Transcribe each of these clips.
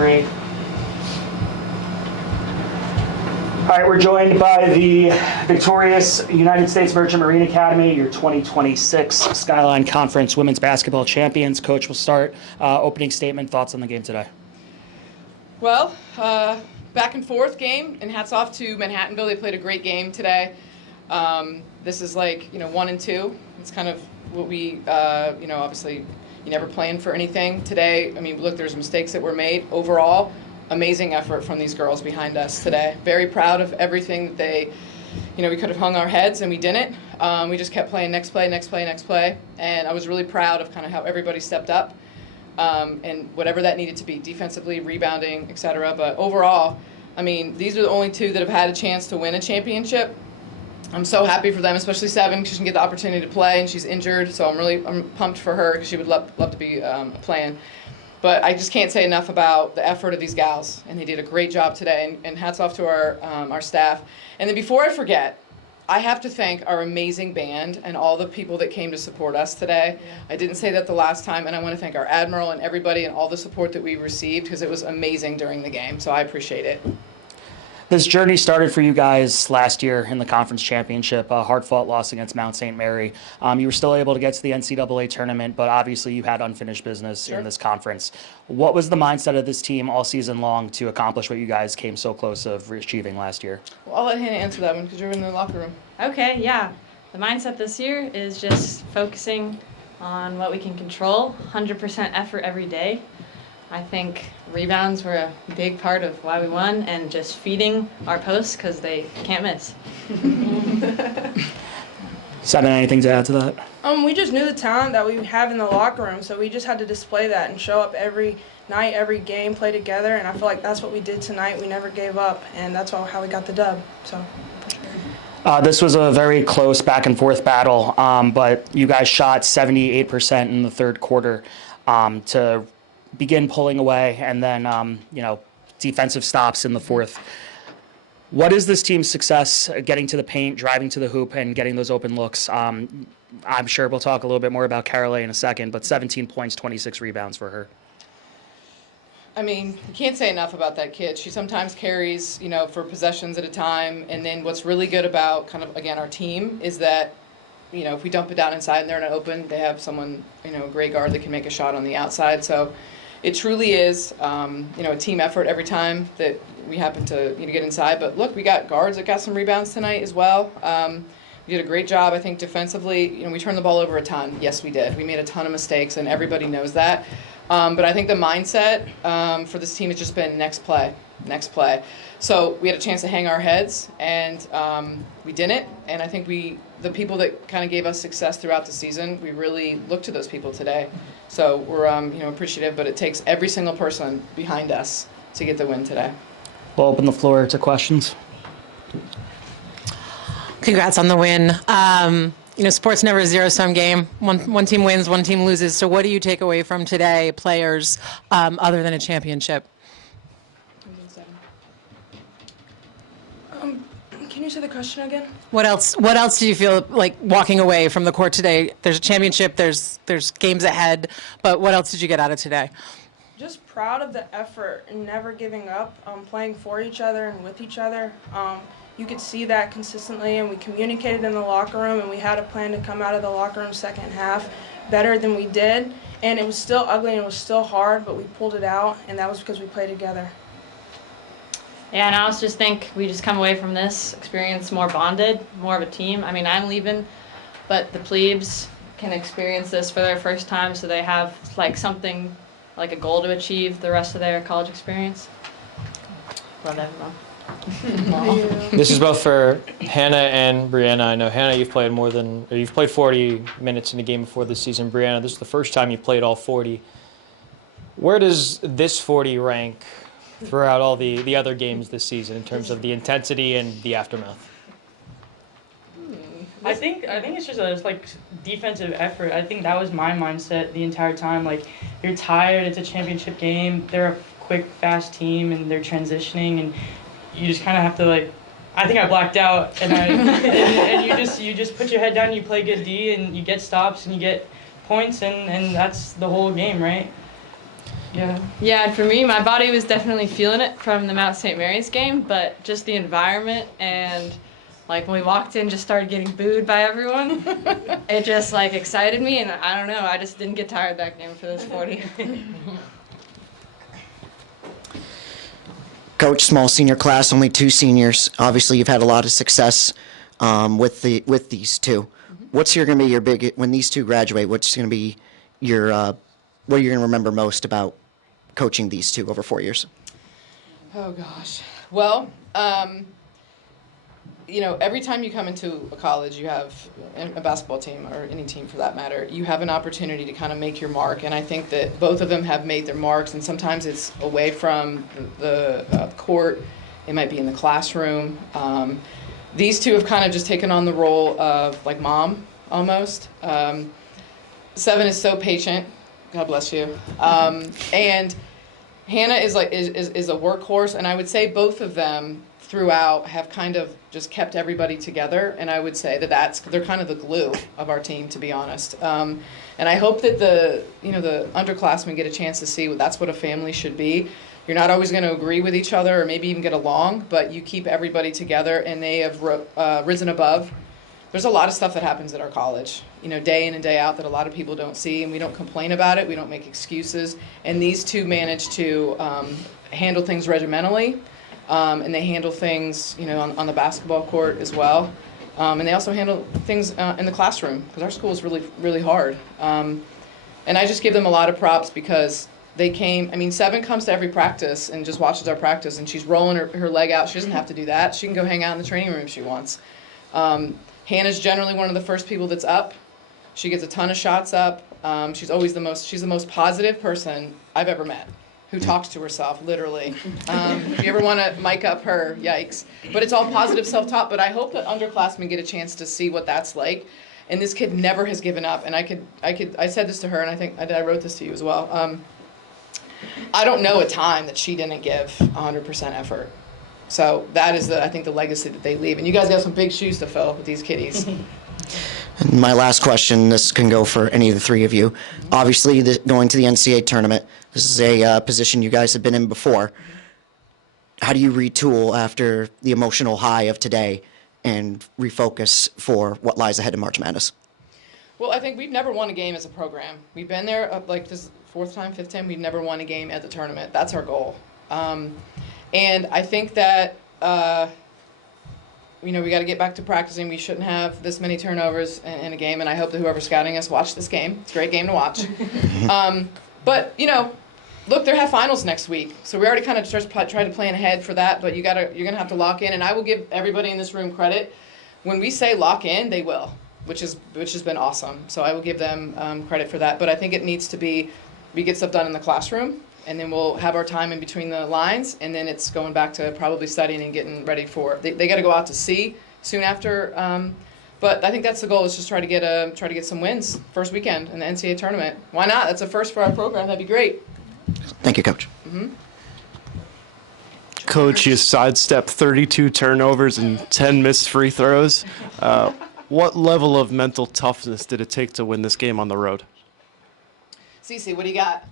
Great. All right, we're joined by the victorious United States Merchant Marine Academy, your 2026 Skyline Conference women's basketball champions. Coach, we'll start. Opening statement, thoughts on the game today? Well, back and forth game, and hats off to Manhattanville. They played a great game today. This is like, 1 and 2. It's kind of what we, obviously you never plan for anything. Today, look, there's mistakes that were made. Overall, amazing effort from these girls behind us today. Very proud of everything that they, we could have hung our heads and we didn't. We just kept playing next play, next play, next play. And I was really proud of kind of how everybody stepped up and whatever that needed to be, defensively, rebounding, etc. But overall, these are the only two that have had a chance to win a championship. I'm so happy for them, especially Seven, because she can get the opportunity to play, and she's injured, so I'm pumped for her because she would love to be playing. But I just can't say enough about the effort of these gals, and they did a great job today, and hats off to our staff. And then before I forget, I have to thank our amazing band and all the people that came to support us today. Yeah. I didn't say that the last time, and I want to thank our Admiral and everybody and all the support that we received because it was amazing during the game, so I appreciate it. This journey started for you guys last year in the conference championship, a hard-fought loss against Mount St. Mary. You were still able to get to the NCAA tournament, but obviously you had unfinished business in this conference. What was the mindset of this team all season long to accomplish what you guys came so close of achieving last year? Well, I'll let Hannah answer that one because you're in the locker room. Okay, yeah. The mindset this year is just focusing on what we can control, 100% effort every day. I think rebounds were a big part of why we won, and just feeding our posts because they can't miss. Seven, anything to add to that? We just knew the talent that we have in the locker room, so we just had to display that and show up every night, every game, play together, and I feel like that's what we did tonight. We never gave up, and that's how we got the dub. So. This was a very close back-and-forth battle, but you guys shot 78% in the third quarter to begin pulling away, and then, defensive stops in the fourth. What is this team's success getting to the paint, driving to the hoop, and getting those open looks? I'm sure we'll talk a little bit more about Carolee in a second, but 17 points, 26 rebounds for her. You can't say enough about that kid. She sometimes carries, for possessions at a time, and then what's really good about kind of, again, our team is that if we dump it down inside and they're not open, they have someone, a great guard that can make a shot on the outside. So it truly is, a team effort every time that we happen to get inside. But look, we got guards that got some rebounds tonight as well. We did a great job, I think, defensively. We turned the ball over a ton. Yes, we did. We made a ton of mistakes, and everybody knows that. But I think the mindset for this team has just been next play, next play. So we had a chance to hang our heads, and we didn't. And I think the people that kind of gave us success throughout the season, we really looked to those people today. So we're appreciative, but it takes every single person behind us to get the win today. We'll open the floor to questions. Congrats on the win. Sport's never a zero-sum game. One team wins, one team loses. So what do you take away from today, players, other than a championship? Can you say the question again? What else do you feel like walking away from the court today? There's a championship, there's games ahead, but what else did you get out of today? Just proud of the effort and never giving up, playing for each other and with each other. You could see that consistently, and we communicated in the locker room, and we had a plan to come out of the locker room second half better than we did. And it was still ugly and it was still hard, but we pulled it out, and that was because we played together. Yeah, and I also just think we just come away from this experience more bonded, more of a team. I'm leaving, but the plebes can experience this for their first time, so they have something, like a goal to achieve the rest of their college experience. Love everyone. This is both for Hannah and Brianna. I know, Hannah, you've played 40 minutes in a game before this season. Brianna, this is the first time you played all 40. Where does this 40 rank throughout all the other games this season in terms of the intensity and the aftermath? I think it's just a defensive effort. I think that was my mindset the entire time. You're tired, it's a championship game, they're a quick, fast team, and they're transitioning, and you just kind of have to I think I blacked out, and you just put your head down, you play good D, and you get stops and you get points, and that's the whole game, right? Yeah, and for me, my body was definitely feeling it from the Mount St. Mary's game, but just the environment and like when we walked in, just started getting booed by everyone. It just like excited me, and I don't know, I just didn't get tired that game for this 40. Coach, small senior class, only 2 seniors. Obviously, you've had a lot of success with these two. What's going to be your big when these two graduate? What's going to be your what are you going to remember most about coaching these two over 4 years? Oh gosh. Well, every time you come into a college, you have a basketball team or any team for that matter, you have an opportunity to kind of make your mark. And I think that both of them have made their marks, and sometimes it's away from the court. It might be in the classroom. These two have kind of just taken on the role of like mom almost. Seven is so patient. God bless you. And Hannah is a workhorse, and I would say both of them throughout have kind of just kept everybody together, and I would say that they're kind of the glue of our team, to be honest. And I hope that the underclassmen get a chance to see that's what a family should be. You're not always going to agree with each other or maybe even get along, but you keep everybody together, and they have risen above. There's a lot of stuff that happens at our college, day in and day out that a lot of people don't see, and we don't complain about it. We don't make excuses. And these two manage to handle things regimentally, and they handle things, on the basketball court as well. And they also handle things in the classroom, because our school is really, really hard. And I just give them a lot of props because they came. Seven comes to every practice and just watches our practice, and she's rolling her leg out. She doesn't have to do that. She can go hang out in the training room if she wants. Hannah's generally one of the first people that's up. She gets a ton of shots up. She's the most positive person I've ever met, who talks to herself, literally. If you ever want to mic up her, yikes. But it's all positive self-talk, but I hope that underclassmen get a chance to see what that's like. And this kid never has given up. And I said this to her, and I think I wrote this to you as well. I don't know a time that she didn't give 100% effort. So that is, I think, the legacy that they leave. And you guys got some big shoes to fill with these kiddies. And my last question, this can go for any of the 3 of you. Obviously, going to the NCAA tournament, this is a position you guys have been in before. How do you retool after the emotional high of today and refocus for what lies ahead in March Madness? Well, I think we've never won a game as a program. We've been there, this 4th time, 5th time, we've never won a game at the tournament. That's our goal. And I think that, we got to get back to practicing. We shouldn't have this many turnovers in a game, and I hope that whoever's scouting us watch this game. It's a great game to watch. But, look, they have finals next week, so we already kind of tried to plan ahead for that, but you're going to have to lock in, and I will give everybody in this room credit. When we say lock in, they will, which has been awesome. So I will give them credit for that. But I think it needs to be, we get stuff done in the classroom, and then we'll have our time in between the lines, and then it's going back to probably studying and getting ready for. They got to go out to sea soon after, but I think that's the goal, is just try to get some wins first weekend in the NCAA tournament. Why not? That's a first for our program. That'd be great. Thank you, Coach. Coach, you sidestepped 32 turnovers and 10 missed free throws. What level of mental toughness did it take to win this game on the road? Cece, what do you got?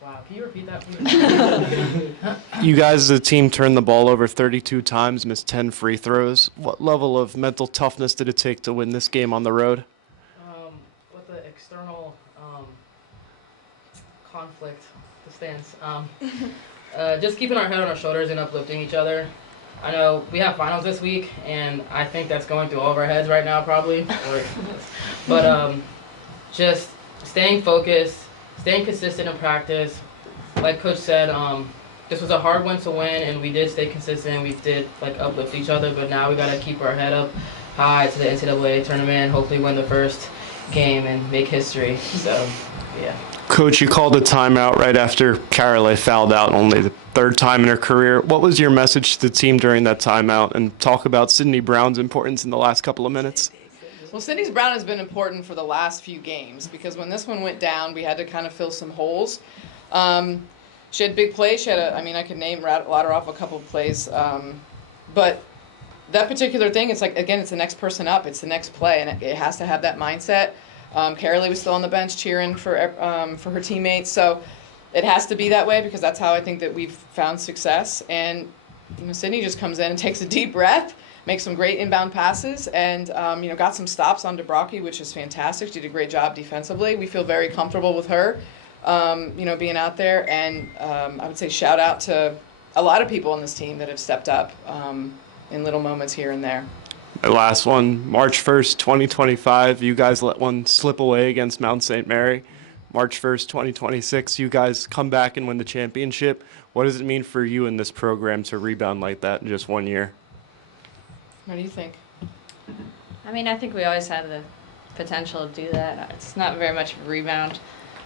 Wow, can you repeat that, please? You guys as a team turned the ball over 32 times, missed 10 free throws. What level of mental toughness did it take to win this game on the road? With the external conflict, the stance, just keeping our head on our shoulders and uplifting each other. I know we have finals this week, and I think that's going through all of our heads right now, probably. But just staying focused, staying consistent in practice. Like Coach said, this was a hard one to win, and we did stay consistent. We did uplift each other, but now we got to keep our head up high to the NCAA tournament, hopefully win the first game and make history. So, yeah. Coach, you called a timeout right after Carolee fouled out, only the 3rd time in her career. What was your message to the team during that timeout? And talk about Sydney Brown's importance in the last couple of minutes. Well, Sydney Brown has been important for the last few games, because when this one went down, we had to kind of fill some holes. She had big plays. She had I could ladder off a couple of plays. But that particular thing, it's it's the next person up. It's the next play, and it has to have that mindset. Carolee was still on the bench cheering for her teammates. So it has to be that way because that's how I think that we've found success. And Sydney just comes in and takes a deep breath, makes some great inbound passes, and got some stops on Dubrocki, which is fantastic. She did a great job defensively. We feel very comfortable with her, being out there. And I would say shout out to a lot of people on this team that have stepped up in little moments here and there. My last one, March 1st, 2025, you guys let one slip away against Mount St. Mary. March 1st, 2026, you guys come back and win the championship. What does it mean for you in this program to rebound like that in just 1 year? What do you think? I mean, I think we always had the potential to do that. It's not very much of a rebound.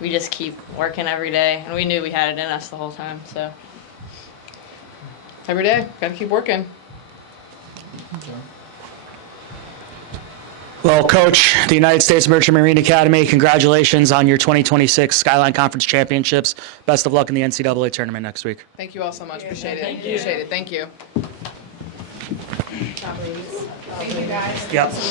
We just keep working every day, and we knew we had it in us the whole time. So Every day, got to keep working. Well, Coach, the United States Merchant Marine Academy, congratulations on your 2026 Skyline Conference Championships. Best of luck in the NCAA tournament next week. Thank you all so much. Appreciate it. Appreciate it. Thank you. Yep.